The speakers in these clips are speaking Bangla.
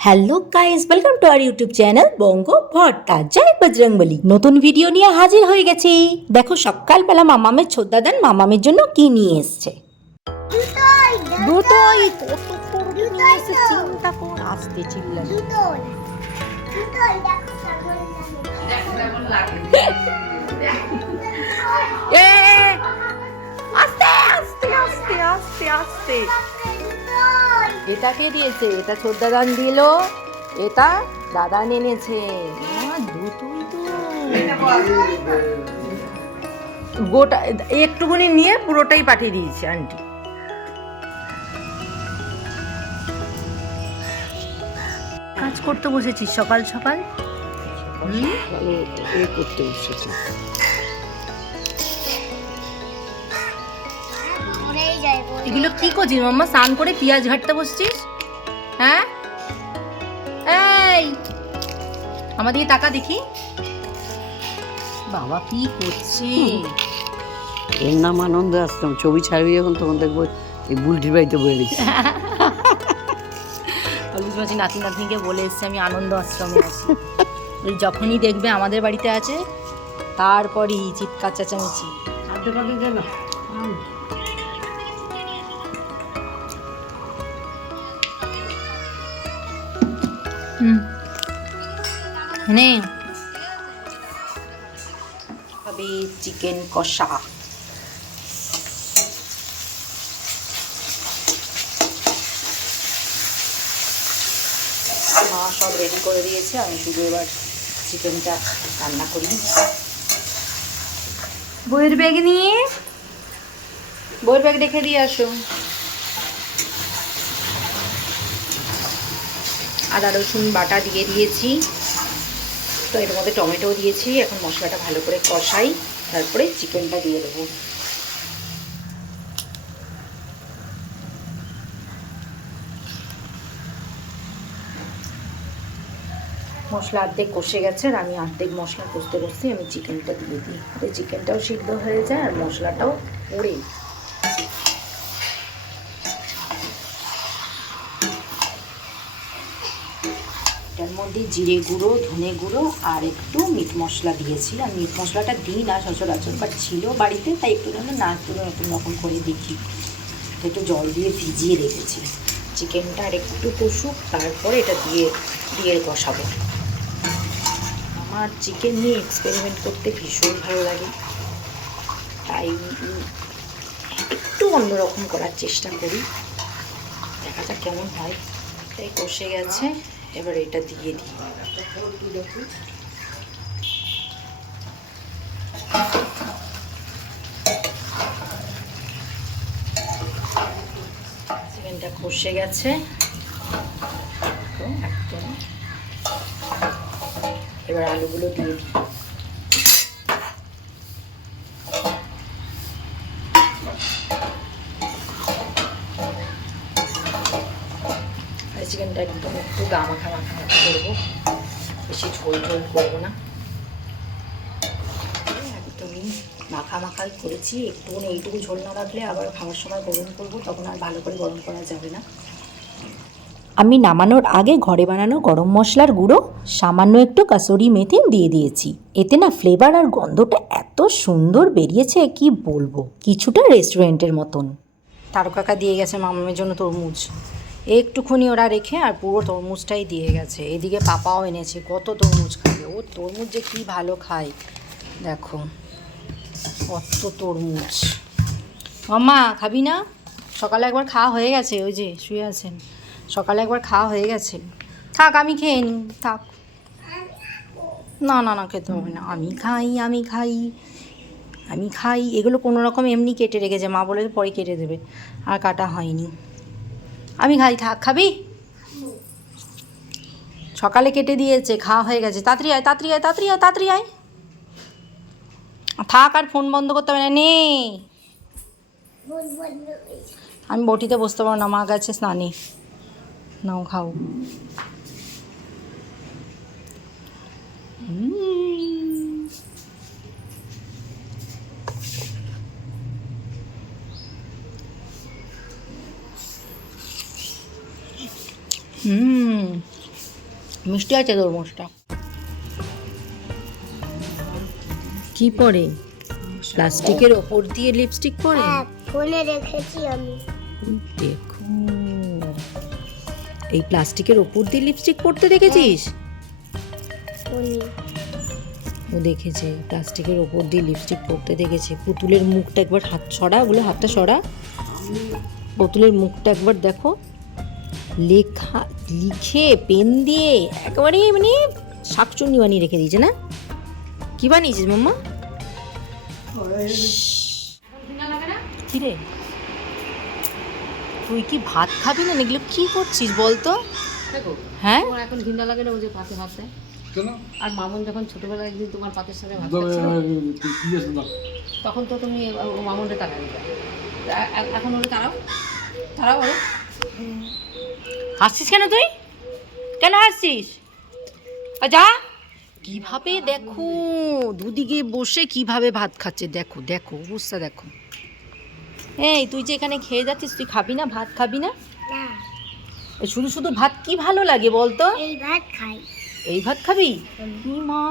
Hello guys welcome to our YouTube channel Banga Bhatta জয় বজরংবলী নতুন ভিডিও নিয়ে হাজির হয়ে গেছি। দেখো সকালবেলা মামামের ছোদ্দাদান মামামের জন্য কি নিয়ে এসছে। দুটোই চিন্তা কর আসতে চিল্লা আস্তে আস্তে আস্তে আস্তে। আস্তে এটাকে দিয়েছে, এটা ছোদ্দাদান দিল, এটা দাদা এনেছে গোটা, একটুখানি নিয়ে পুরোটাই পাঠিয়ে দিয়েছে, আন্টি। কাজ করতে বসেছিস সকাল সকাল? করতে এসেছে। এগুলো কি করছিস মাম্মা? স্নান করে পেঁয়াজ ঘাটতে বসছিস? হ্যাঁ? এই! আমাদের টাকা দেখি। বাবা কি করছি এর নাম আনন্দ আসতাম ছবি ছাড়বি যখন তখন দেখব এই বুলটির বাড়িতে বয়ে গেছি। অলবিস মাঝি নাতি নাতনিকে বলে এসছে আমি আনন্দ আশ্রমে আছি। যখনই দেখবে আমাদের বাড়িতে আছে তারপরই চিৎকার চেঁচামেচি। হাতে পাতে দে না হবে চিকেন কষা। মা সব রেডি করে দিয়েছে আমি শুধু এবার চিকেনটা রান্না করি। বইয়ের ব্যাগ নিয়ে? বইয়ের ব্যাগ রেখে দিয়ে আসো আদা, রসুন বাটা দিয়ে দিয়েছি। তো এর মধ্যে টমেটো দিয়েছি। এখন মশলাটা ভালো করে কষাই, তারপরে চিকেনটা দিয়ে দেবো। মশলা অর্ধেক কষে গেছে আর আমি অর্ধেক মশলা কষতে কষতে আমি চিকেনটা দিয়ে দিই। চিকেনটাও সিদ্ধ হয়ে যায় আর মশলাটাও পড়ে এটার মধ্যে জিরে গুঁড়ো, ধনে গুঁড়ো আর একটু মিট মশলা দিয়েছি আর মিট মশলাটা দিই না সচরাচর বাট ছিল বাড়িতে, তাই একটু যেন না একটু নতুন রকম করে দেখি। তো একটু জল দিয়ে ভিজিয়ে রেখেছি। চিকেনটা আর একটু কষুক, তারপরে এটা দিয়ে দিয়ে কষাবো। আমার চিকেন নিয়ে এক্সপেরিমেন্ট করতে ভীষণ ভালো লাগে। তাই একটু অন্যরকম করার চেষ্টা করি। দেখা যাক কেমন হয়। তাই কষে গেছে। এবার এটা দিয়ে দিই। চিকেনটা কষে গেছে। এবার আলুগুলো দিয়ে দিই আর চিকেনটা একদম একটু গা মাখা মাখা মাখা করব। বেশি ঝোল ঝোল করব না। একদমই মাখা মাখাই করেছি। একটু এইটুকু ঝোল না রাখলে আবার খাওয়ার সময় গরম করব তখন আর ভালো করে গরম করা যাবে না। আমি নামানোর আগে ঘরে বানানো গরম মশলার গুঁড়ো সামান্য একটু কাসুরি মেথি দিয়ে দিয়েছি। এতে না ফ্লেভার আর গন্ধটা এত সুন্দর বেরিয়েছে কি বলব? কিছুটা রেস্টুরেন্টের মতন। তারকাকা দিয়ে গেছে মামামের জন্য তরমুজ। একটুখানি ওরা রেখে আর পুরো তরমুজটাই দিয়ে গেছে। এদিকে পাপাও এনেছে, কত তরমুজ খাবে। ও তরমুজ যে কী ভালো খায়। দেখো, কত তরমুজ। মাম্মা, খাবি না? সকালে একবার খাওয়া হয়ে গেছে, ওই যে শুয়ে আছেন। সকালে একবার খাওয়া হয়ে গেছে। থাক, আমি খেয়ে নিই, থাক। না না না, খেতে হবে না। আমি খাই আমি খাই আমি খাই। এগুলো কোনো রকম এমনি কেটে রেখেছে। মা বলে পরে কেটে দেবে। আর কাটা হয়নি। আমি খাই, থাক, খাবি? সকালে কেটে দিয়েছে, খাওয়া হয়ে গেছে। তাড়াতাড়ি আয় তাড়াতাড়ি আয় তাড়াতাড়ি আয় তাড়াতাড়ি আয়। থাক, আর ফোন বন্ধ করতে হবে না, নে। আমি বটিতে বসতে পারব না, মা গেছে স্নানে। নাও, খাও। হুম। হুম। মিষ্টি আছে তরমুজটা। কি পরে? প্লাস্টিকের ওপর দিয়ে লিপস্টিক পরে? হ্যাঁ ফোনে রেখেছি আমি। দেখো। এই প্লাস্টিকের ওপর দিয়ে লিপস্টিক পরতে দেখেছিস? ও দেখেছে প্লাস্টিকের ওপর দিয়ে লিপস্টিক পরতে দেখেছে। পুতুলের মুখটা একবার হাত সরা বলে হাতটা সরা পুতুলের মুখটা একবার দেখো। লেখা লিখে পেন দিয়ে একেবারে মানে শাকচুন্নি বানিয়ে রেখে দিয়েছে না? কি বানিয়েছিস মাম্মা? কি রে? তুই কি ভাত খাবি না? এগুলো কি করছিস বলতো হ্যাঁ? এখন ঘৃণা লাগে না ওই যে পাতে ভাতে আর মামুন যখন ছোটবেলায় একদিন তোমার পাতের সাথে ভাত তখন তো তুমি ও মামুনটা তাড়াই এখন ওরে তাড়াও তাড়াও ওরে হাসছিস কেন তুই? কেন হাসছিস? আ, যা। কীভাবে দেখো? দুদিকে বসে কীভাবে ভাত খাচ্ছে? দেখো দেখো অবস্থা দেখো। এই তুই যে এখানে খেয়ে যাচ্ছিস তুই খাবি না? ভাত খাবি না? না। শুধু শুধু ভাত কি ভালো লাগে বলতো? এই ভাত খাই। এই ভাত খাবি? মা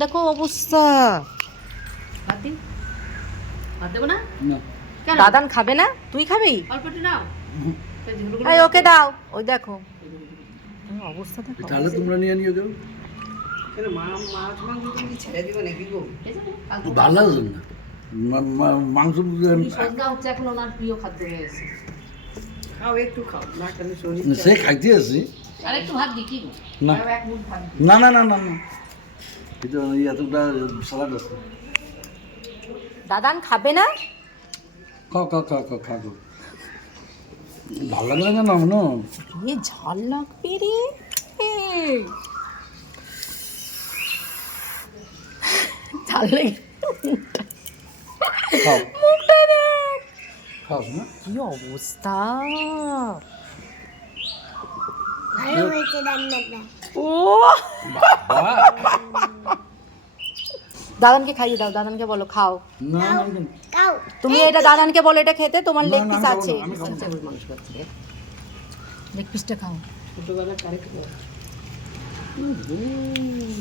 দেখো অবস্থা। ভাত দিন ভাত দেবো না? দাদান খাবে না? তুই খাবি? অল্প একটু নাও এই ওকে দাও। ওই দেখো। অবস্থা দেখো। তাহলে তোমরা নিয়ে নিয়ে যাও মা মাছ মাংস তুমি ছেড়ে দিবে নাকি গো? কাল ভালো লাগছে না। মাংস হচ্ছে এখন ওনার প্রিয় খাদ্য গেছে। খাও একটু খাও। না সে খাইতে আছি আর একটু ভাত দিই কি না। না না না না না। এটা এতটা সালাদ আছে। দাদান খাবে না? খাও খাও খাও খাও খাও। ভালো লাগে না কেন না এ ঝাল লাগবে রে। ঝাল লেগে খাও। মুখটা দেখ। কি অবস্থা? ও বাহ! দাদানকে খাইয়ে দাও দাদানকে বলো খাও। তুমি এটা দাদানকে বলো এটা খেতে তোমার লেগ পিস আছে। লেগ পিসটা খাও।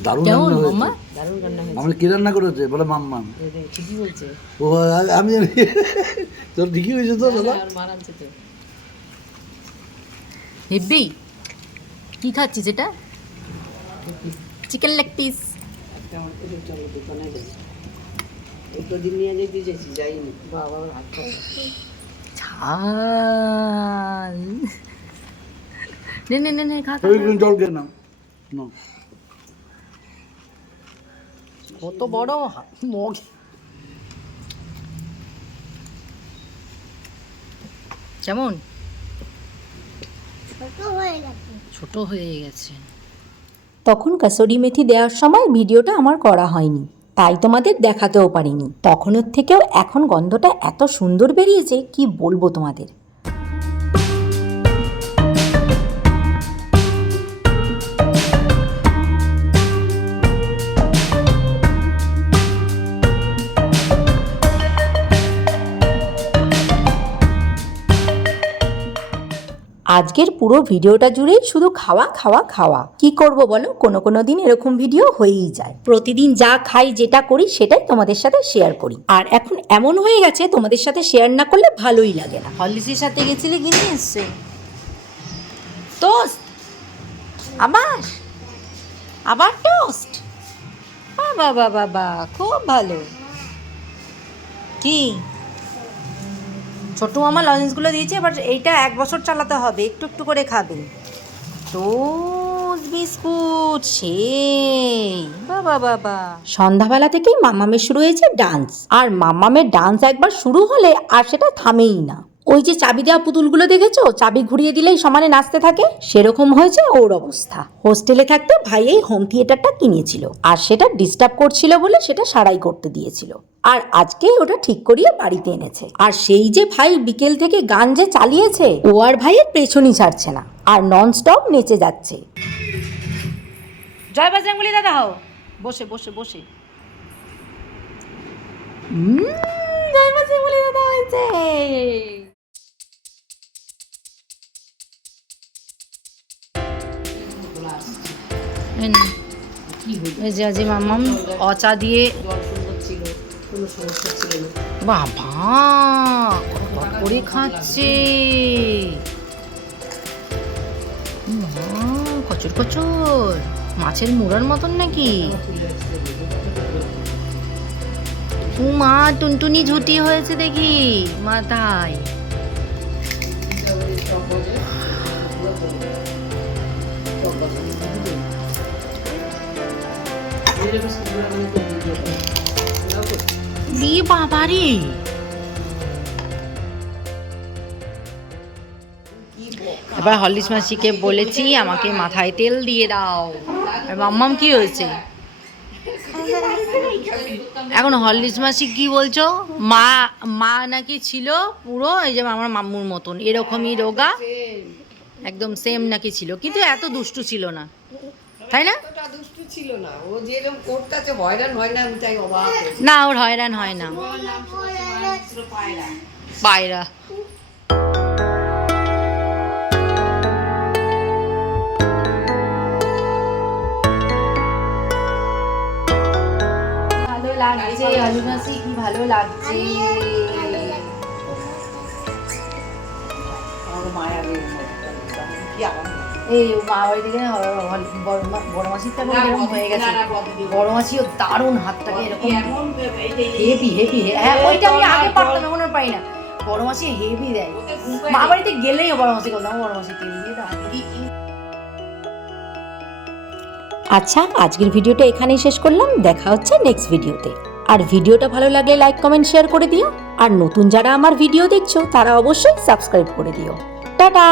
দারুণ কেমন রান্না মাম্মা? হয়েছে। দারুণ রান্না হয়েছে। আমি কি রান্না করেছে? বলে মাম্মা ঠিকই বলছে। ও আমি তোর ঠিকই হয়েছে তো দাদা? আর মার আনছে তো। হেব্বি কি খাচ্ছিস এটা? চিকেন লেগ পিস আমার এই চলো দোকানে যাই এই প্রদীপ নিয়ে যেতে চেয়েছি যাইনি। বাবা হাত ঝাল নে নে নে নে খা খা, জল খেয়ে নাও। নাও। কত বড় মগ। কেমন? ছোট হয়ে গেছে। ছোট হয়ে গেছে। তখন কাসরি মেথি দেওয়ার সময় ভিডিওটা আমার করা হয়নি। তাই তোমাদের দেখাতেও পারিনি। তখনের থেকেও এখন গন্ধটা এত সুন্দর বেরিয়েছে, কি বলব তোমাদের? আজকের পুরো ভিডিওটা জুড়েই শুধু খাওয়া খাওয়া খাওয়া। কি করব বলো? কোনো কোনো দিন এরকম ভিডিও হয়েই যায়। প্রতিদিন যা খাই, যেটা করি, সেটাই তোমাদের সাথে শেয়ার করি। আর এখন এমন হয়ে গেছে, তোমাদের সাথে শেয়ার না করলে ভালোই লাগে না। হলিসির সাথে গেছিলে কিনে এসছে? টোস্ট আবার? আবার টোস্ট বাবা বাবা খুব ভালো। কি? ছোট মামা লজেন্সগুলো দিয়েছে বাট এইটা এক বছর চালাতে হবে, একটু একটু করে খাবে। টোস্ট বিস্কুট, সেই, বাবা বাবা। সন্ধ্যাবেলা থেকেই মামামের শুরু হয়েছে ডান্স, আর মামামের ডান্স একবার শুরু হলে আর সেটা থামেই না। ওই যে চাবি দেওয়া পুতুলগুলো দেখেছ? চাবি ঘুরিয়ে দিলেই সমানে নাচতে থাকে? সেরকম হয়েছে ওর অবস্থা। হোস্টেলে থাকতে ভাই এই হোম থিয়েটারটা কিনেছিল। আর সেটা ডিস্টার্ব করছিল বলে সেটা সারাই করতে দিয়েছিল। আর আজকেই ওটা ঠিক করিয়ে বাড়িতে এনেছে। আর সেই যে ভাই বিকেল থেকে গান যে চালিয়েছে, ও আর ভাইয়ের পেছনই ছাড়ছে না। আর নন স্টপ নেচে যাচ্ছে। জয় বাজরাঙ্গুলি দাদা হও। বসে বসে বসে। জয় বাজরাঙ্গুলি দাদা হয়েছে। এই আজি মাম্মাম অচা দিয়ে বাবা করে খাচ্ছে। মা, কচুর কচুর। মাছের মুড়ার মতন নাকি? মা টুনটুনি ঝুটি হয়েছে দেখি মাথায়। বাবারে। এবার হলিস মাসিকে বলেছি, আমাকে মাথায় তেল দিয়ে দাও। মাম্মাম কি হয়েছে? এখন হলিস মাসি কি বলছো? মা মা নাকি ছিল পুরো, এই যে আমার মাম্মুর মতন, এরকমই রোগা, একদম সেম নাকি ছিল, কিন্তু এত দুষ্টু ছিল না। তাই না? ছিল না। ও যেরকম করতেছে হয়রান হয় না আমি তাই অবাক হয়েছি। না ওর হয়রান হয় না। পায়রা। ভালো লাগছে আলু মাসি কি ভালো লাগছে? আমার মায়াবীর মতো। কি আরাম। এই মা বাড়ি থেকে এরকম হয়ে গেছে। বড় মাসিও দারুণ হাতটাকে এরকম হেভি হেভি হ্যাঁ ওইটা আমি আগে পারতাম এখন আর পারি না। বড় মাসি হেভি দেয়। মা বাড়িতে গেলেই বড় মাসি করতাম বড় মাসি তেল দিয়ে আচ্ছা আজকের ভিডিওটা এখানেই শেষ করলাম। দেখা হচ্ছে নেক্সট ভিডিওতে। আর ভিডিওটা ভালো লাগলে লাইক কমেন্ট শেয়ার করে দিও। আর নতুন যারা আমার ভিডিও দেখছ তারা অবশ্যই সাবস্ক্রাইব করে দিও। টাটা!